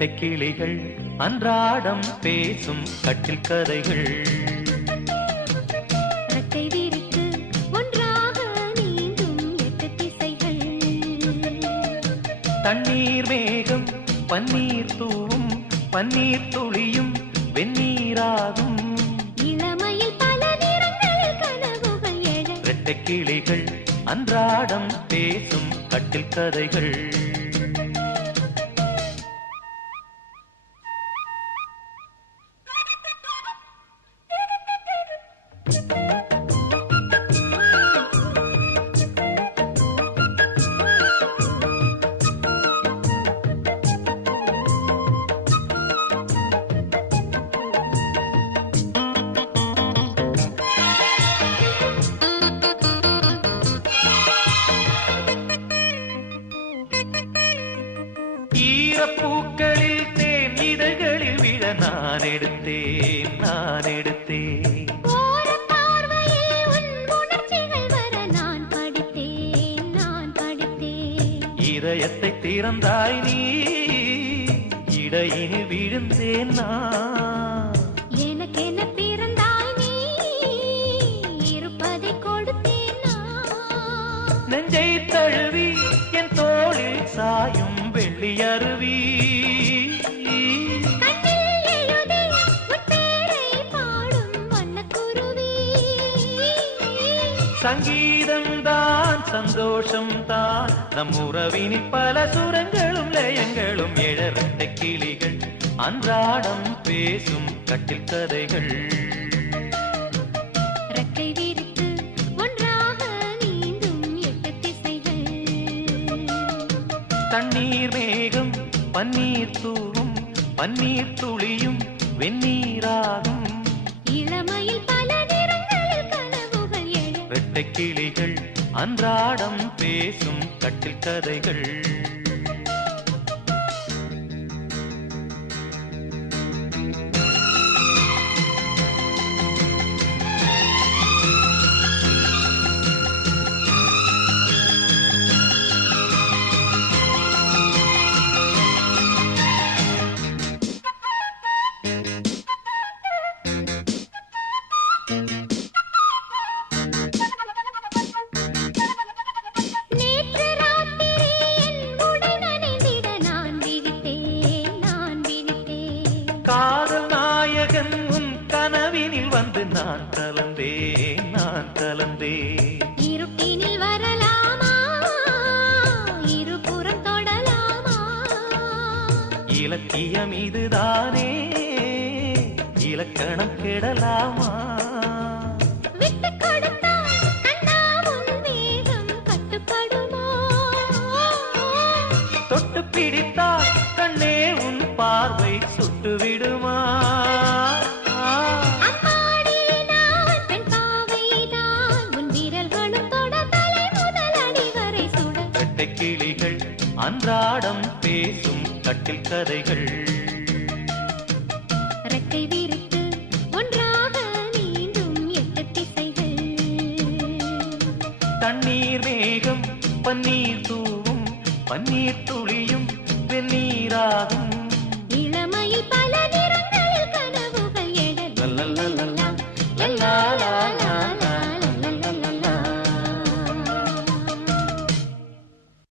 ரெட்டை கிளிகள் அன்றாடம் பேசும் கட்டில் கதைகள். ரெட்டை விரித்து ஒன்றாக நீந்தும் 8 திசைகள். தண்ணீர் மேகம் பன்னீர் தூவும், பன்னீர் துளியும் வெந்நீராகும். இளமையில் பல நிறங்களில் கனவுகள் எழ. ரெட்டை கிளிகள் அன்றாடம் பேசும் கட்டில் கதைகள். ஈரப்பூக்களில் தேன் இதழ்களில் விழ நான் எடுத்தேன், நான் எடுத்தேன். ஓரப் பார்வையில் உன் உணர்ச்சிகள் வர நான் படித்தேன், நான் படித்தேன். இதயத்தை திறந்தாய் நீ, இடையினில் விழுந்தேன் நான். எனக்கென பிறந்தாய் நீ, இருப்பதை கொடுத்தேன் நான். நெஞ்சை தழுவி என் தோளில் சாயும் வெள்ளி அருவி. கண்ணில் எழுதி உன் பேரை பாடும் வண்ணக்குருவி. சங்கீதம் தான் சந்தோஷம் தான் நம் உறவினில் பல சுரங்களும் லயங்களும் எழ. ரெட்டை கிளிகள் அன்றாடம் பேசும் கட்டில் கதைகள். ரெக்கை விரித்து ஒன்றாக நீந்தும் 8 திசைகள். தண்ணீர் மேகம் பன்னீர் தூவும், பன்னீர் துளியும் வெந்நீராகும். இளமையில் பல நிறங்களில் கனவுகள் எழ. ரெட்டை கிளிகள் அன்றாடம் பேசும் கட்டில் கதைகள். நேற்று ராத்திரி என் உடை நனைந்திட நான் விழித்தேன், நான் விழித்தேன். காதல் நாயகன் உன் கனவினில் வந்து நான் கலந்தேன், நான் கலந்தேன். இருட்டினில் வரலாமா, இருபுறம் தொடலாமா. இலக்கியம் இதுதானே, இலக்கணம் கெடலாமா. விட்டுக் கொடுத்தால் கண்ணா உன் வேகம் கட்டுப்படுமோ. தொட்டு பிடித்தால் கண்ணே உன் பார்வை சுட்டு விடுமா. அம்மாடி நான் பெண் பாவைதான், உன் விரல்களும் தொட தலை முதல் அடி வரை சுட. ரெட்டை கிளிகள் அன்றாடம் பேசும் கட்டில் கதைகள். ரெக்கை விரித்து ஒன்றாக நீந்தும் 8 திசைகள். தண்ணீர் மேகம் பன்னீர் தூவும், பன்னீர் துளியும் வெந்நீராகும்.